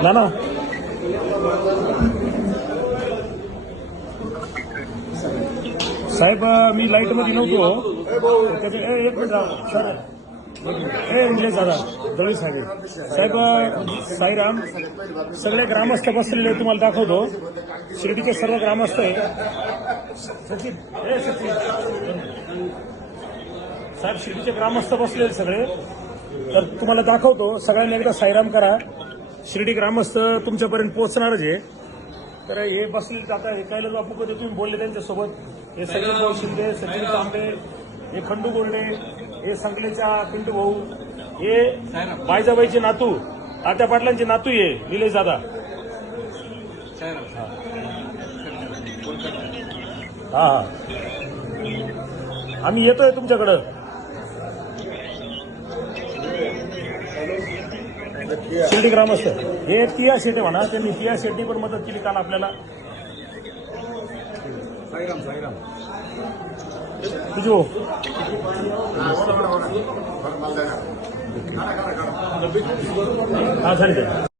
ना साहेब मी लाईट मध्ये नव्हतो एक मिनिट इंग्लिश दादा दळवी साहेब साहेब साईराम सगळे ग्रामस्थ बसलेले तुम्हाला दाखवतो शिर्डीचे सर्व ग्रामस्थ आहे सचिन साहेब शिर्डीचे ग्रामस्थ बसलेले सगळे तर तुम्हाला दाखवतो सगळ्यांनी एकदा साईराम करा शिर्डी ग्रामस्थ तुमच्यापर्यंत पोहोचणारच आहे तर हे बसलेले आता हे कैलास बापू कधी तुम्ही बोलले त्यांच्यासोबत हे सचिन भाऊ शिंदे सचिन तांबे हे खंडू गोल्डे हे संकलेच्या पिंटू भाऊ हे बायजाबाईचे नातू तात्या पाटलांचे नातू आहे निलेश दादा हा हा आम्ही येतोय तुमच्याकडं शिर्डी ग्रामस्थ हे पिया शेटे म्हणा त्यांनी पिया शेट्टी पण मदत केली काल आपल्याला तुझो हा झाली